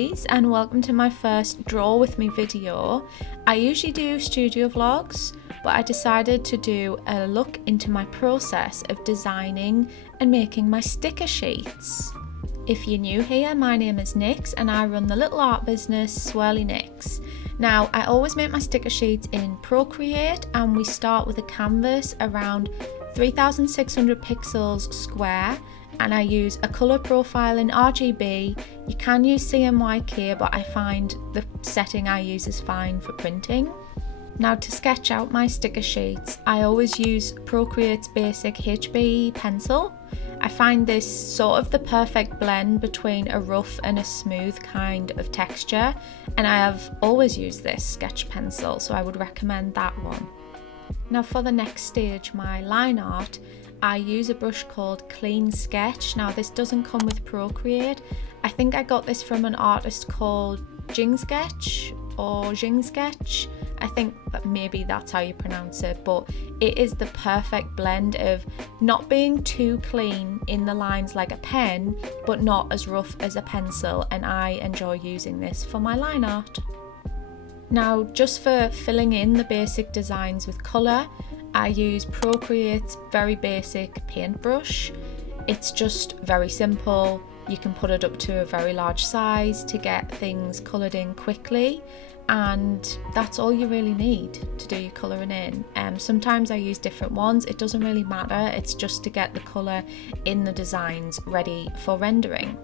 Swirlies, and welcome to my first Draw With Me video. I usually do studio vlogs, but I decided to do a look into my process of designing and making my sticker sheets. If you're new here, my name is Nyx and I run the little art business SwirliNyx. Now, I always make my sticker sheets in Procreate, and we start with a canvas around 3600 pixels square, and I use a colour profile in RGB. You can use CMYK, but I find the setting I use is fine for printing. Now, to sketch out my sticker sheets, I always use Procreate's basic HB pencil. I find this sort of the perfect blend between a rough and a smooth kind of texture, and I have always used this sketch pencil, so I would recommend that one. Now, for the next stage, my line art, I use a brush called Clean Sketch. Now, this doesn't come with Procreate. I think I got this from an artist called Jing Sketch or Jing Sketch. I think that maybe that's how you pronounce it, but it is the perfect blend of not being too clean in the lines like a pen, but not as rough as a pencil, and I enjoy using this for my line art. Now, just for filling in the basic designs with colour, I use Procreate's very basic paintbrush. It's just very simple. You can put it up to a very large size to get things coloured in quickly, and that's all you really need to do your colouring in. Sometimes I use different ones, it doesn't really matter, it's just to get the colour in the designs ready for rendering.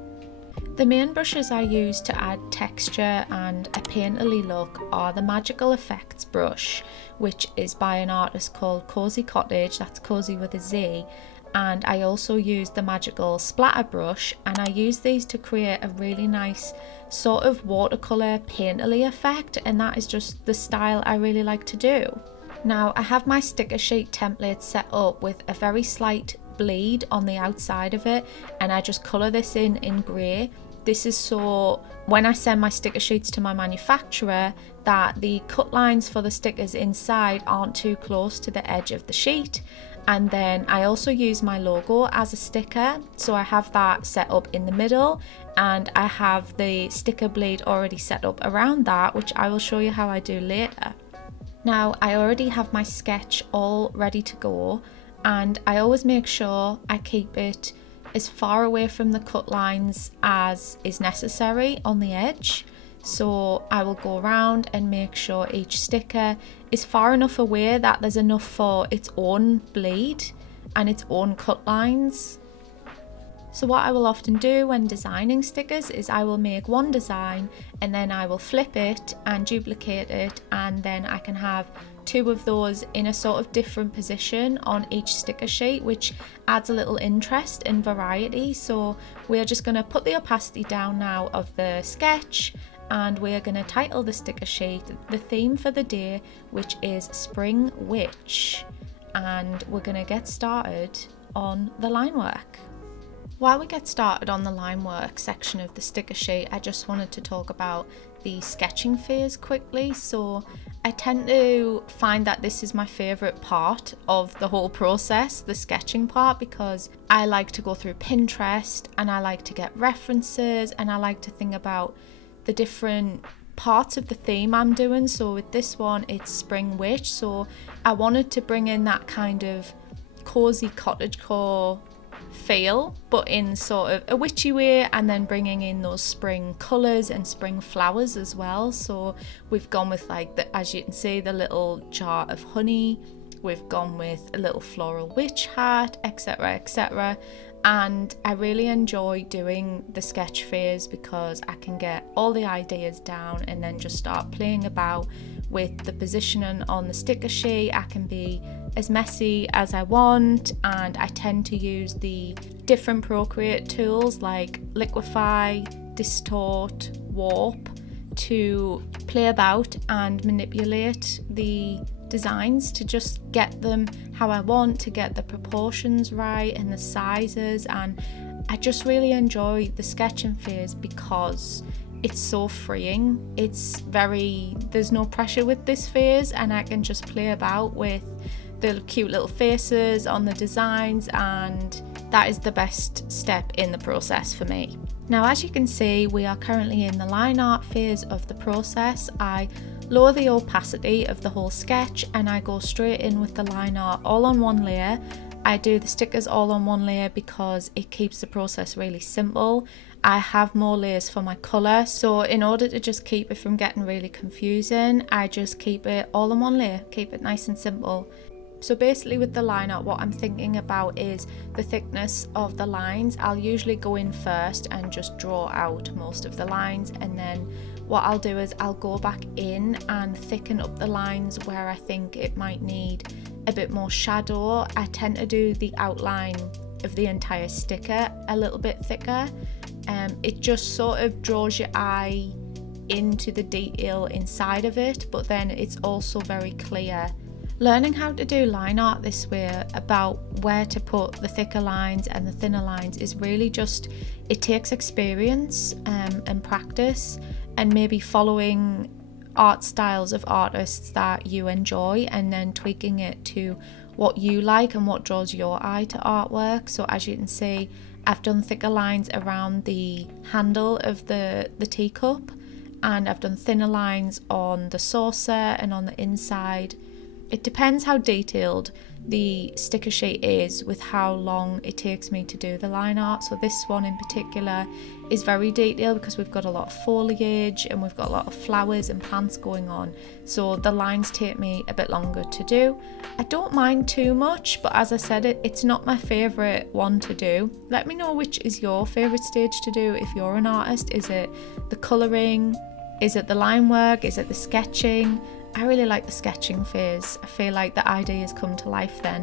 The main brushes I use to add texture and a painterly look are the Magical Effects brush, which is by an artist called Cozy Cottage, that's Cozy with a Z, and I also use the Magical Splatter brush, and I use these to create a really nice sort of watercolour painterly effect, and that is just the style I really like to do. Now, I have my sticker sheet template set up with a very slight bleed on the outside of it, and I just colour this in grey. This is so when I send my sticker sheets to my manufacturer that the cut lines for the stickers inside aren't too close to the edge of the sheet. And then I also use my logo as a sticker, so I have that set up in the middle, and I have the sticker bleed already set up around that, which I will show you how I do later. Now, I already have my sketch all ready to go, and I always make sure I keep it as far away from the cut lines as is necessary on the edge. So I will go around and make sure each sticker is far enough away that there's enough for its own bleed and its own cut lines. So what I will often do when designing stickers is I will make one design and then I will flip it and duplicate it, and then I can have two of those in a sort of different position on each sticker sheet, which adds a little interest and variety. So we're just going to put the opacity down now of the sketch, and we're going to title the sticker sheet the theme for the day, which is Spring Witch, and we're going to get started on the line work. While we get started on the line work section of the sticker sheet, I just wanted to talk about the sketching phase quickly. So I tend to find that this is my favourite part of the whole process, the sketching part, because I like to go through Pinterest and I like to get references and I like to think about the different parts of the theme I'm doing. So with this one, it's Spring Witch, so I wanted to bring in that kind of cozy cottagecore feel, but in sort of a witchy way, and then bringing in those spring colours and spring flowers as well. So we've gone with, like, as you can see, the little jar of honey, we've gone with a little floral witch hat, etc, etc. And I really enjoy doing the sketch phase because I can get all the ideas down and then just start playing about with the positioning on the sticker sheet. I can be as messy as I want, and I tend to use the different Procreate tools like liquefy, distort, warp to play about and manipulate the designs to just get them how I want, to get the proportions right and the sizes. And I just really enjoy the sketching phase because it's so freeing. There's no pressure with this phase, and I can just play about with the cute little faces on the designs and That is the best step in the process for me. Now, as you can see, we are currently in the line art phase of the process. I lower the opacity of the whole sketch and I go straight in with the line art all on one layer. I do the stickers all on one layer because it keeps the process really simple. I have more layers for my colour, so in order to just keep it from getting really confusing, I just keep it all on one layer, keep it nice and simple. So basically with the line art, what I'm thinking about is the thickness of the lines. I'll usually go in first and just draw out most of the lines, and then what I'll do is I'll go back in and thicken up the lines where I think it might need a bit more shadow. I tend to do the outline of the entire sticker a little bit thicker. It just sort of draws your eye into the detail inside of it, but then it's also very clear. Learning how to do line art this way, about where to put the thicker lines and the thinner lines, is really just, it takes experience and practice, and maybe following art styles of artists that you enjoy and then tweaking it to what you like and what draws your eye to artwork. So as you can see, I've done thicker lines around the handle of the teacup, and I've done thinner lines on the saucer and on the inside. It depends how detailed the sticker sheet is with how long it takes me to do the line art. So this one in particular is very detailed because we've got a lot of foliage and we've got a lot of flowers and plants going on, so the lines take me a bit longer to do. I don't mind too much, but as I said, it's not my favourite one to do. Let me know which is your favourite stage to do if you're an artist. Is it the colouring? Is it the line work? Is it the sketching? I really like the sketching phase. I feel like the ideas come to life then.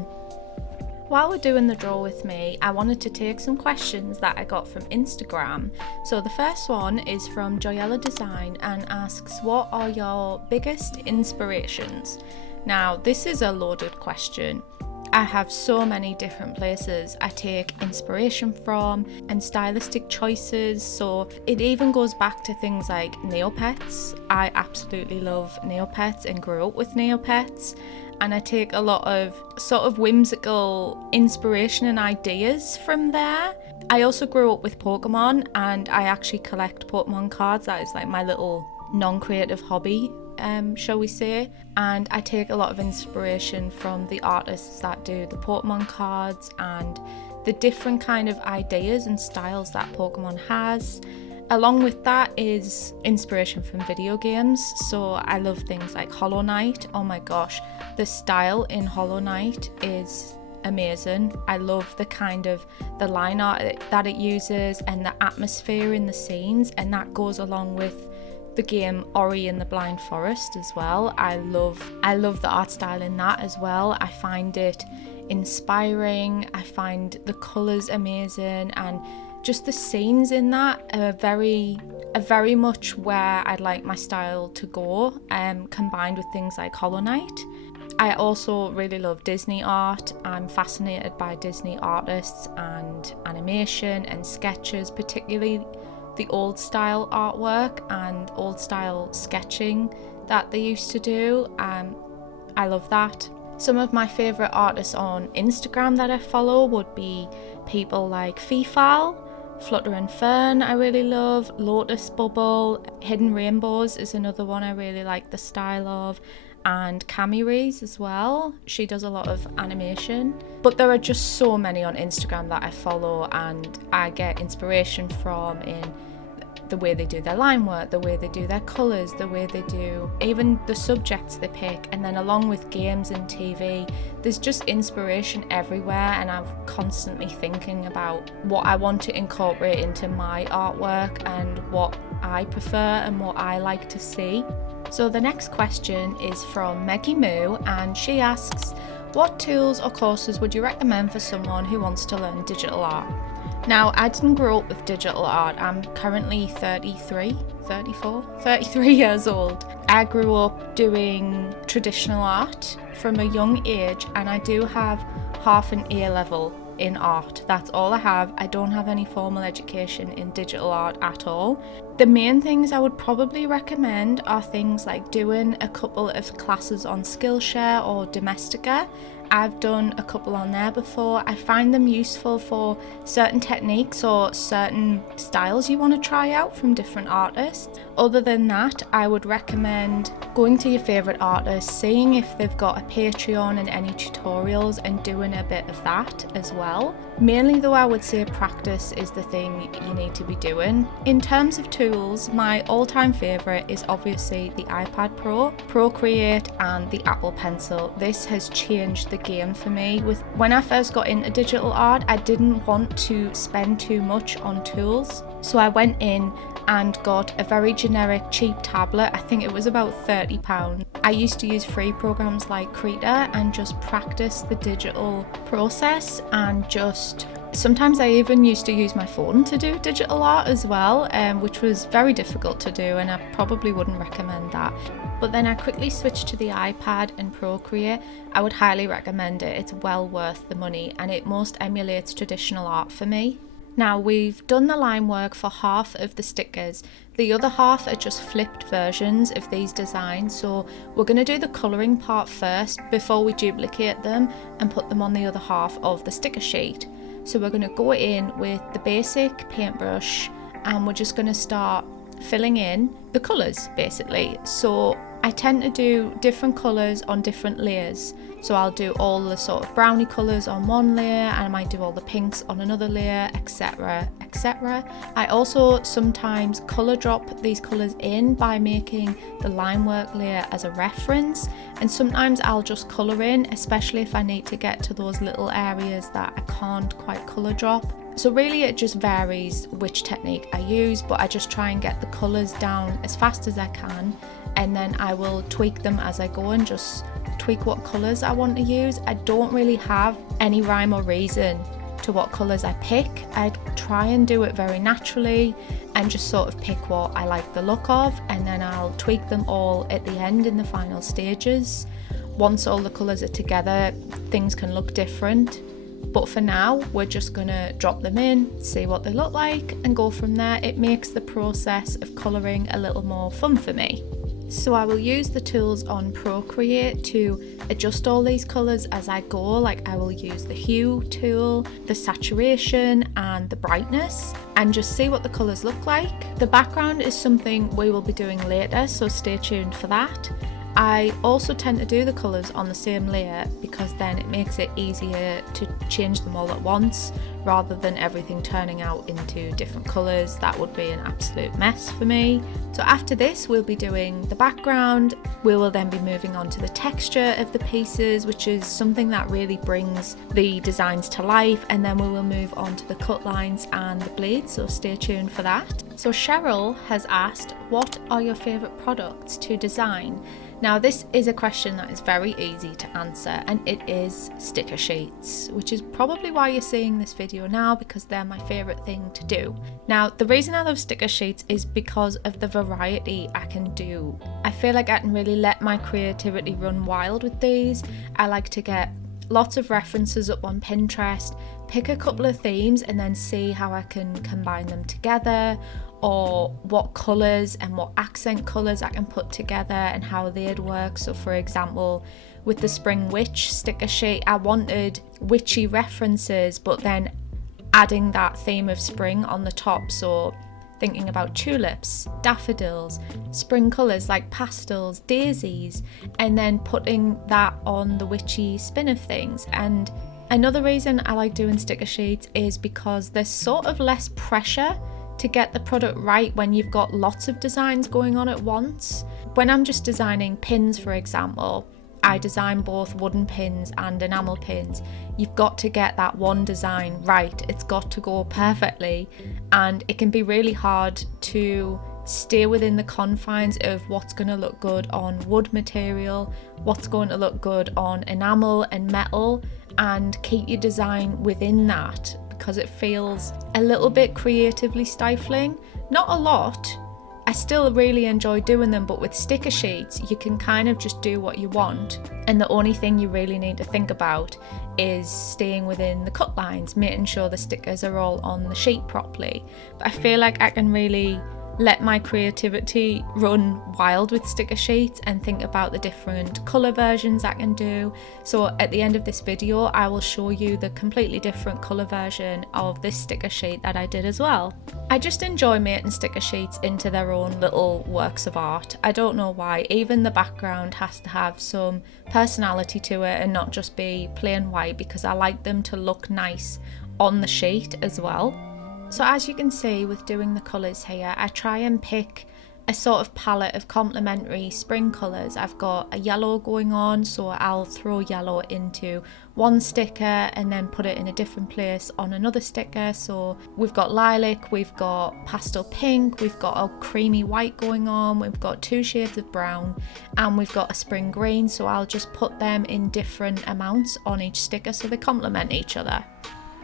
While we're doing the draw with me, I wanted to take some questions that I got from Instagram. So the first one is from Joyella Design and asks, what are your biggest inspirations? Now, this is a loaded question. I have so many different places I take inspiration from and stylistic choices, so it even goes back to things like Neopets. I absolutely love Neopets and grew up with Neopets, and I take a lot of sort of whimsical inspiration and ideas from there. I also grew up with Pokemon, and I actually collect Pokemon cards. That is like my little non-creative hobby, shall we say, and I take a lot of inspiration from the artists that do the Pokemon cards and the different kind of ideas and styles that Pokemon has. Along with that is inspiration from video games, so I love things like Hollow Knight. Oh my gosh, the style in Hollow Knight is amazing. I love the line art that it uses and the atmosphere in the scenes, and that goes along with the game Ori and the Blind Forest as well. I love the art style in that as well. I find it inspiring. I find the colours amazing, and just the scenes in that are very much where I'd like my style to go, combined with things like Hollow Knight. I also really love Disney art. I'm fascinated by Disney artists and animation and sketches, particularly the old style artwork and old style sketching that they used to do. I love that. Some of my favourite artists on Instagram that I follow would be people like Fifal, Flutter and Fern I really love, Lotus Bubble, Hidden Rainbows is another one I really like the style of, and Cami Rees as well. She does a lot of animation. But there are just so many on Instagram that I follow and I get inspiration from, in the way they do their line work, the way they do their colours, the way they do even the subjects they pick. And then along with games and TV, there's just inspiration everywhere, and I'm constantly thinking about what I want to incorporate into my artwork and what I prefer and what I like to see. So the next question is from Meggie Moo, and she asks, what tools or courses would you recommend for someone who wants to learn digital art? Now, I didn't grow up with digital art. I'm currently 33 years old. I grew up doing traditional art from a young age, and I do have half an A level in art. That's all I have. I don't have any formal education in digital art at all. The main things I would probably recommend are things like doing a couple of classes on Skillshare or Domestika. I've done a couple on there before. I find them useful for certain techniques or certain styles you want to try out from different artists. Other than that, I would recommend going to your favourite artists, seeing if they've got a Patreon and any tutorials, and doing a bit of that as well. Mainly though, I would say practice is the thing you need to be doing. In terms of tools, my all-time favourite is obviously the iPad Pro, Procreate and the Apple Pencil. This has changed the game for me. When I first got into digital art, I didn't want to spend too much on tools. So I went in and got a very generic cheap tablet. I think it was about £30. I used to use free programs like Krita and just practice the digital process, and just sometimes I even used to use my phone to do digital art as well, which was very difficult to do, and I probably wouldn't recommend that. But then I quickly switched to the iPad and Procreate. I would highly recommend it. It's well worth the money, and it most emulates traditional art for me. Now, we've done the line work for half of the stickers. The other half are just flipped versions of these designs, so we're going to do the colouring part first before we duplicate them and put them on the other half of the sticker sheet. So we're going to go in with the basic paintbrush, and we're just going to start filling in the colours basically. So I tend to do different colours on different layers. So I'll do all the sort of brownie colours on one layer, and I might do all the pinks on another layer, etc, etc. I also sometimes colour drop these colours in by making the line work layer as a reference, and sometimes I'll just colour in, especially if I need to get to those little areas that I can't quite colour drop. So really it just varies which technique I use, but I just try and get the colours down as fast as I can, and then I will tweak them as I go and just tweak what colours I want to use. I don't really have any rhyme or reason to what colours I pick. I try and do it very naturally and just sort of pick what I like the look of, and then I'll tweak them all at the end in the final stages. Once all the colours are together, things can look different. But for now, we're just gonna drop them in, see what they look like, and go from there. It makes the process of colouring a little more fun for me. So I will use the tools on Procreate to adjust all these colours as I go. Like, I will use the hue tool, the saturation and the brightness, and just see what the colours look like. The background is something we will be doing later, so stay tuned for that. I also tend to do the colours on the same layer because then it makes it easier to change them all at once rather than everything turning out into different colours. That would be an absolute mess for me. So after this, we'll be doing the background. We will then be moving on to the texture of the pieces, which is something that really brings the designs to life, and then we will move on to the cut lines and the blades, so stay tuned for that. So Cheryl has asked, what are your favourite products to design? Now, this is a question that is very easy to answer, and it is sticker sheets, which is probably why you're seeing this video now, because they're my favourite thing to do. Now, the reason I love sticker sheets is because of the variety I can do. I feel like I can really let my creativity run wild with these. I like to get lots of references up on Pinterest, pick a couple of themes and then see how I can combine them together, or what colours and what accent colours I can put together and how they'd work. So for example, with the Spring Witch sticker sheet, I wanted witchy references but then adding that theme of spring on the top, so thinking about tulips, daffodils, spring colours like pastels, daisies, and then putting that on the witchy spin of things. And another reason I like doing sticker sheets is because there's sort of less pressure to get the product right when you've got lots of designs going on at once. When I'm just designing pins, for example, I design both wooden pins and enamel pins. You've got to get that one design right. It's got to go perfectly, and it can be really hard to stay within the confines of what's going to look good on wood material, what's going to look good on enamel and metal, and keep your design within that, because it feels a little bit creatively stifling. Not a lot. I still really enjoy doing them, but with sticker sheets you can kind of just do what you want, and the only thing you really need to think about is staying within the cut lines, making sure the stickers are all on the sheet properly. But I feel like I can really let my creativity run wild with sticker sheets and think about the different colour versions I can do. So at the end of this video I will show you the completely different colour version of this sticker sheet that I did as well. I just enjoy making sticker sheets into their own little works of art. I don't know why, even the background has to have some personality to it and not just be plain white, because I like them to look nice on the sheet as well. So as you can see with doing the colours here, I try and pick a sort of palette of complementary spring colours. I've got a yellow going on, so I'll throw yellow into one sticker and then put it in a different place on another sticker. So we've got lilac, we've got pastel pink, we've got a creamy white going on, we've got 2 shades of brown, and we've got a spring green. So I'll just put them in different amounts on each sticker so they complement each other.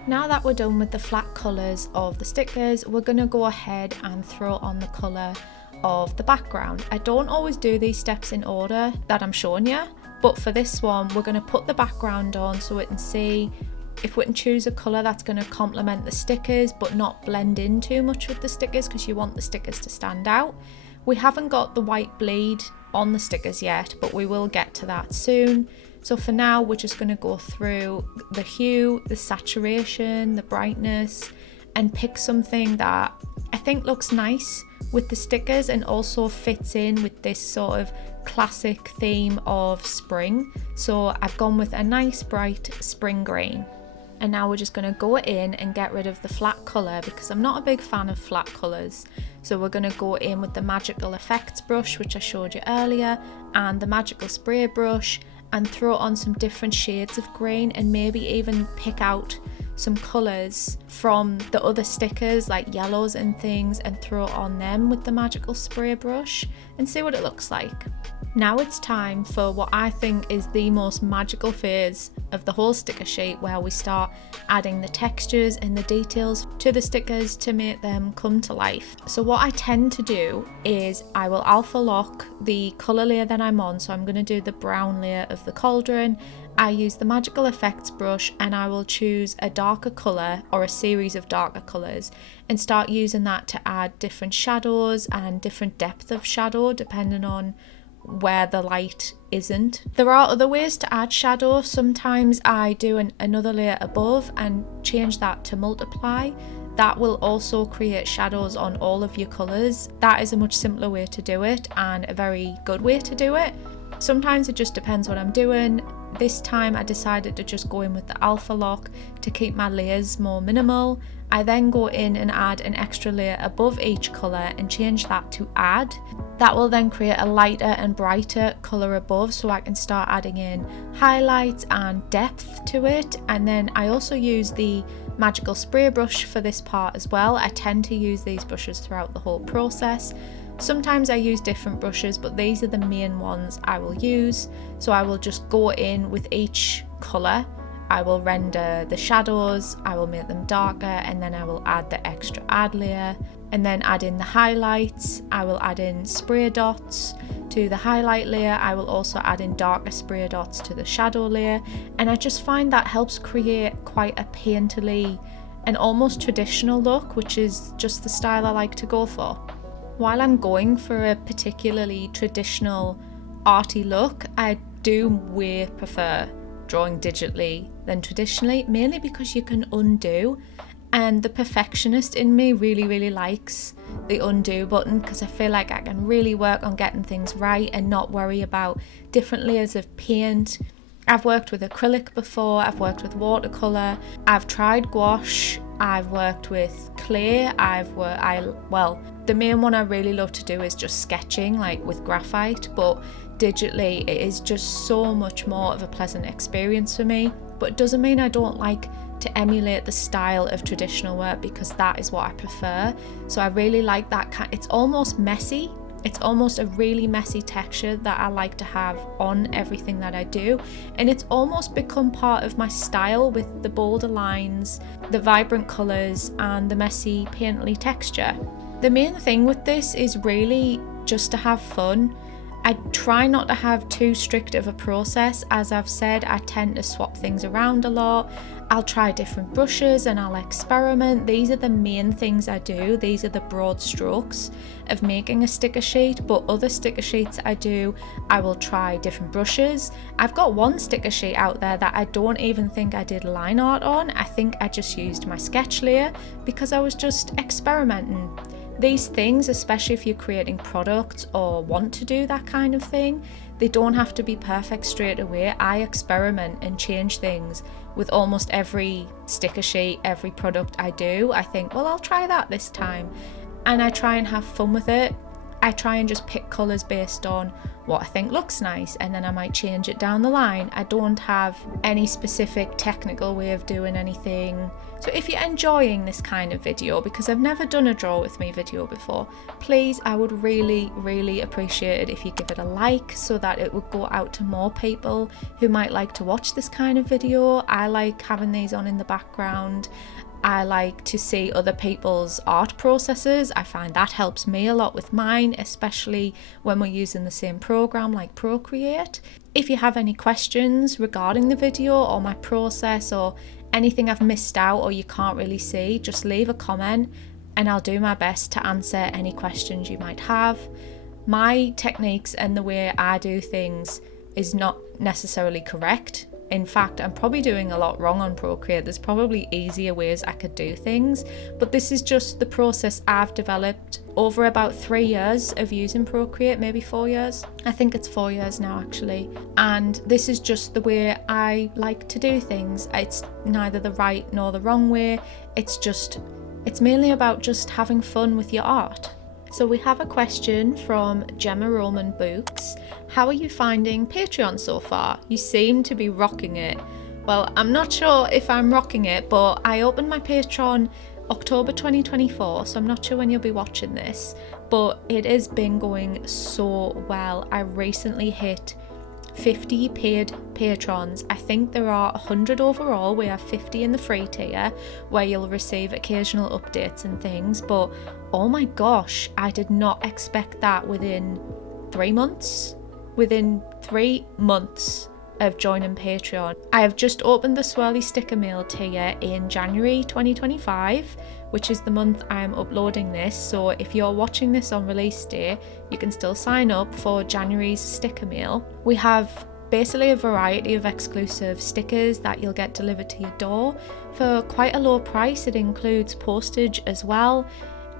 Now that we're done with the flat colours of the stickers, we're going to go ahead and throw on the colour of the background. I don't always do these steps in order that I'm showing you, but for this one we're going to put the background on so we can see if we can choose a colour that's going to complement the stickers but not blend in too much with the stickers, because you want the stickers to stand out. We haven't got the white bleed on the stickers yet, but we will get to that soon. So for now we're just going to go through the hue, the saturation, the brightness, and pick something that I think looks nice with the stickers and also fits in with this sort of classic theme of spring. So I've gone with a nice bright spring green. And now we're just going to go in and get rid of the flat colour, because I'm not a big fan of flat colours. So we're going to go in with the magical effects brush, which I showed you earlier, and the magical spray brush, and throw on some different shades of green, and maybe even pick out some colours from the other stickers like yellows and things and throw on them with the magical spray brush and see what it looks like. Now it's time for what I think is the most magical phase of the whole sticker sheet, where we start adding the textures and the details to the stickers to make them come to life. So what I tend to do is I will alpha lock the colour layer that I'm on. So I'm going to do the brown layer of the cauldron. I use the magical effects brush and I will choose a darker colour or a series of darker colours and start using that to add different shadows and different depth of shadow depending on where the light isn't. There are other ways to add shadow. Sometimes I do another layer above and change that to multiply. That will also create shadows on all of your colours. That is a much simpler way to do it and a very good way to do it. Sometimes it just depends what I'm doing. This time I decided to just go in with the alpha lock to keep my layers more minimal. I then go in and add an extra layer above each colour and change that to add. That will then create a lighter and brighter colour above, so I can start adding in highlights and depth to it. And then I also use the magical spray brush for this part as well. I tend to use these brushes throughout the whole process. Sometimes I use different brushes, but these are the main ones I will use. So I will just go in with each colour. I will render the shadows, I will make them darker, and then I will add the extra add layer, and then add in the highlights. I will add in spray dots to the highlight layer. I will also add in darker spray dots to the shadow layer, and I just find that helps create quite a painterly and almost traditional look, which is just the style I like to go for. While I'm going for a particularly traditional arty look, I do way prefer drawing digitally than traditionally, mainly because you can undo, and the perfectionist in me really likes the undo button, because I feel like I can really work on getting things right and not worry about different layers of paint. I've worked with acrylic before, I've worked with watercolour, I've tried gouache, I've worked with clay, the main one I really love to do is just sketching, like with graphite, but digitally it is just so much more of a pleasant experience for me. But it doesn't mean I don't like to emulate the style of traditional work, because that is what I prefer. So I really like that it's almost messy. It's almost a really messy texture that I like to have on everything that I do, and it's almost become part of my style with the bolder lines, the vibrant colours, and the messy painterly texture. The main thing with this is really just to have fun. I try not to have too strict of a process. As I've said, I tend to swap things around a lot. I'll try different brushes and I'll experiment. These are the main things I do. These are the broad strokes of making a sticker sheet, but other sticker sheets I will try different brushes. I've got one sticker sheet out there that I don't even think I did line art on. I think I just used my sketch layer because I was just experimenting. These things, especially if you're creating products or want to do that kind of thing, they don't have to be perfect straight away. I experiment and change things with almost every sticker sheet, every product I do. I think, well, I'll try that this time. And I try and have fun with it. I try and just pick colours based on what I think looks nice, and then I might change it down the line. I don't have any specific technical way of doing anything. So if you're enjoying this kind of video, because I've never done a draw with me video before, please, I would really appreciate it if you give it a like so that it would go out to more people who might like to watch this kind of video. I like having these on in the background. I like to see other people's art processes. I find that helps me a lot with mine, especially when we're using the same program like Procreate. If you have any questions regarding the video or my process or anything I've missed out or you can't really see, just leave a comment and I'll do my best to answer any questions you might have. My techniques and the way I do things is not necessarily correct. In fact, I'm probably doing a lot wrong on Procreate. There's probably easier ways I could do things, but this is just the process I've developed over about 3 years of using Procreate, maybe 4 years. I think it's 4 years now actually. And this is just the way I like to do things. It's neither the right nor the wrong way. It's mainly about just having fun with your art. So we have a question from Gemma Roman Books. How are you finding Patreon so far? You seem to be rocking it. Well, I'm not sure if I'm rocking it, but I opened my Patreon October 2024, so I'm not sure when you'll be watching this, but it has been going so well. I recently hit 50 paid patrons. I think there are 100 overall. We have 50 in the free tier where you'll receive occasional updates and things, but oh my gosh, I did not expect that within 3 months. Within 3 months of joining Patreon. I have just opened the Swirly sticker mail tier in January 2025, which is the month I'm uploading this. So if you're watching this on release day, you can still sign up for January's sticker mail. We have basically a variety of exclusive stickers that you'll get delivered to your door for quite a low price. It includes postage as well.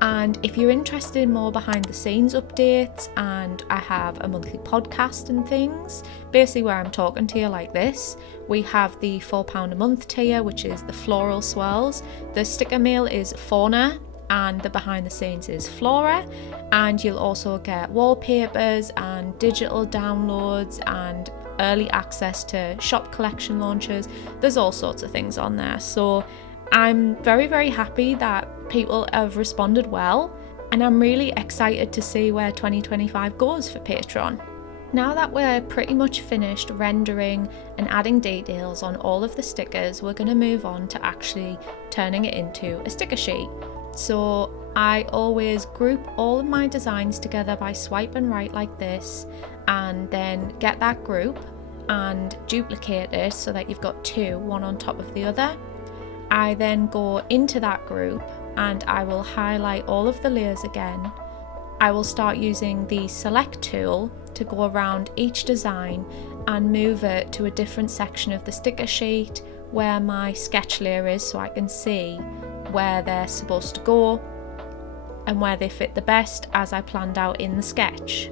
And if you're interested in more behind the scenes updates, and I have a monthly podcast and things, basically where I'm talking to you like this, we have the £4 a month tier, which is the floral swirls. The sticker mail is fauna and the behind the scenes is flora, and you'll also get wallpapers and digital downloads and early access to shop collection launches. There's all sorts of things on there. So I'm very happy that people have responded well, and I'm really excited to see where 2025 goes for Patreon. Now that we're pretty much finished rendering and adding details on all of the stickers, we're going to move on to actually turning it into a sticker sheet. So I always group all of my designs together by swiping right like this, and then get that group and duplicate it so that you've got two, one on top of the other. I then go into that group and I will highlight all of the layers again. I will start using the select tool to go around each design and move it to a different section of the sticker sheet where my sketch layer is, so I can see where they're supposed to go and where they fit the best as I planned out in the sketch.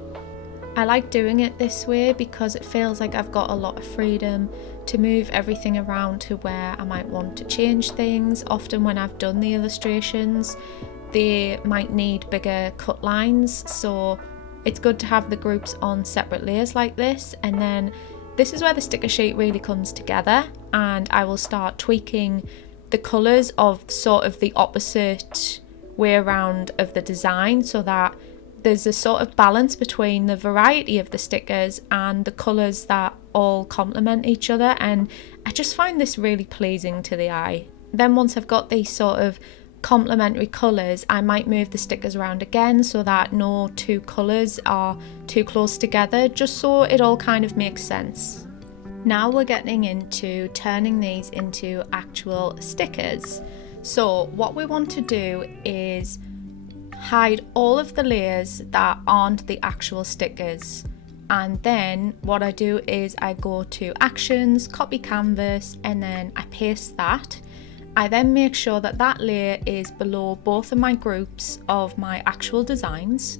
I like doing it this way because it feels like I've got a lot of freedom to move everything around to where I might want to change things. Often when I've done the illustrations, they might need bigger cut lines, so it's good to have the groups on separate layers like this. And then this is where the sticker sheet really comes together, and I will start tweaking the colours of sort of the opposite way around of the design, so that there's a sort of balance between the variety of the stickers and the colours that all complement each other, and I just find this really pleasing to the eye. Then once I've got these sort of complementary colours, I might move the stickers around again so that no two colours are too close together, just so it all kind of makes sense. Now we're getting into turning these into actual stickers. So what we want to do is hide all of the layers that aren't the actual stickers. And then what I do is I go to actions, copy canvas, and then I paste that. I then make sure that that layer is below both of my groups of my actual designs.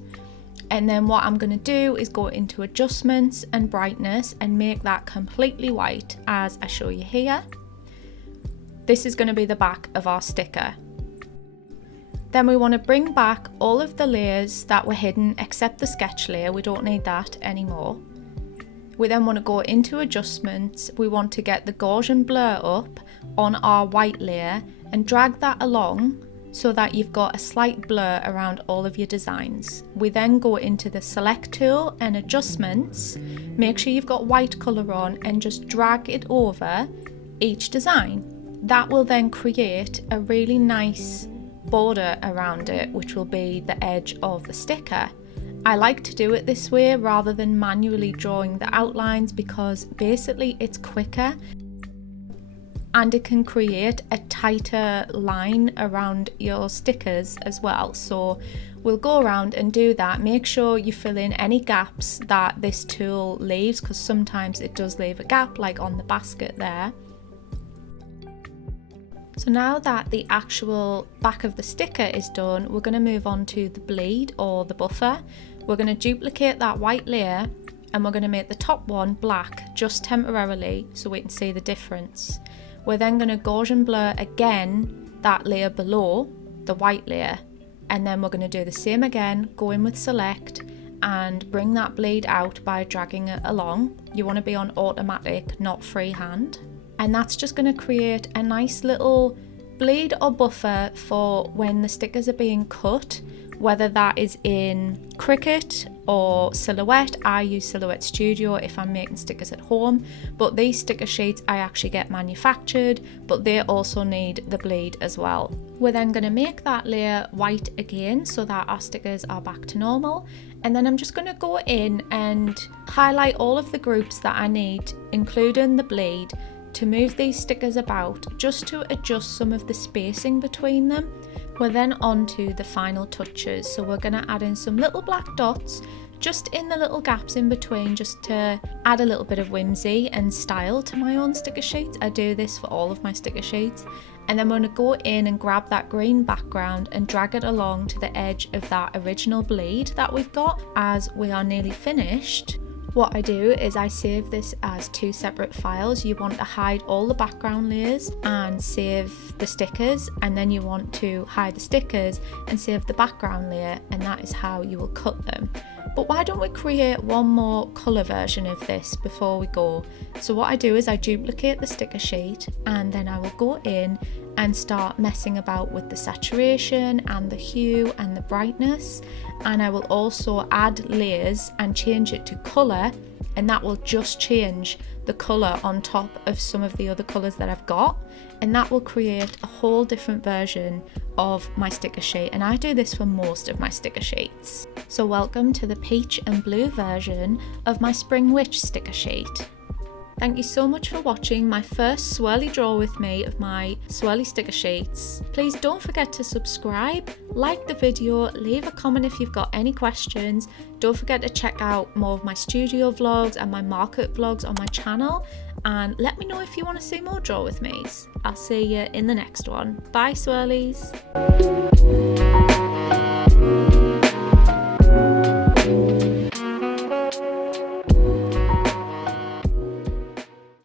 And then what I'm going to do is go into adjustments and brightness and make that completely white as I show you here. This is going to be the back of our sticker. Then we want to bring back all of the layers that were hidden except the sketch layer. We don't need that anymore. We then want to go into adjustments. We want to get the Gaussian blur up on our white layer and drag that along so that you've got a slight blur around all of your designs. We then go into the select tool and adjustments. Make sure you've got white colour on and just drag it over each design. That will then create a really nice border around it, which will be the edge of the sticker. I like to do it this way rather than manually drawing the outlines because basically it's quicker and it can create a tighter line around your stickers as well. So we'll go around and do that. Make sure you fill in any gaps that this tool leaves, because sometimes it does leave a gap, like on the basket there. So now that the actual back of the sticker is done, we're going to move on to the bleed or the buffer. We're going to duplicate that white layer and we're going to make the top one black just temporarily so we can see the difference. We're then going to Gaussian blur again that layer below the white layer, and then we're going to do the same again, go in with select and bring that bleed out by dragging it along. You want to be on automatic, not freehand. And that's just going to create a nice little bleed or buffer for when the stickers are being cut, whether that is in Cricut or Silhouette. I use Silhouette Studio if I'm making stickers at home, but these sticker sheets I actually get manufactured, but they also need the bleed as well. We're then going to make that layer white again so that our stickers are back to normal, and then I'm just going to go in and highlight all of the groups that I need, including the bleed, to move these stickers about just to adjust some of the spacing between them. We're then on to the final touches, so we're going to add in some little black dots just in the little gaps in between, just to add a little bit of whimsy and style to my own sticker sheets. I do this for all of my sticker sheets. And then I'm going to go in and grab that green background and drag it along to the edge of that original bleed that we've got. As we are nearly finished, what I do is I save this as two separate files. You want to hide all the background layers and save the stickers, and then you want to hide the stickers and save the background layer, and that is how you will cut them. But why don't we create one more colour version of this before we go? So what I do is I duplicate the sticker sheet and then I will go in and start messing about with the saturation and the hue and the brightness, and I will also add layers and change it to colour, and that will just change the colour on top of some of the other colours that I've got, and that will create a whole different version of my sticker sheet. And I do this for most of my sticker sheets. So welcome to the peach and blue version of my Spring Witch sticker sheet. Thank you so much for watching my first swirly draw with me of my swirly sticker sheets. Please don't forget to subscribe, like the video, leave a comment if you've got any questions. Don't forget to check out more of my studio vlogs and my market vlogs on my channel, and let me know if you want to see more draw with me's. I'll see you in the next one. Bye Swirlies!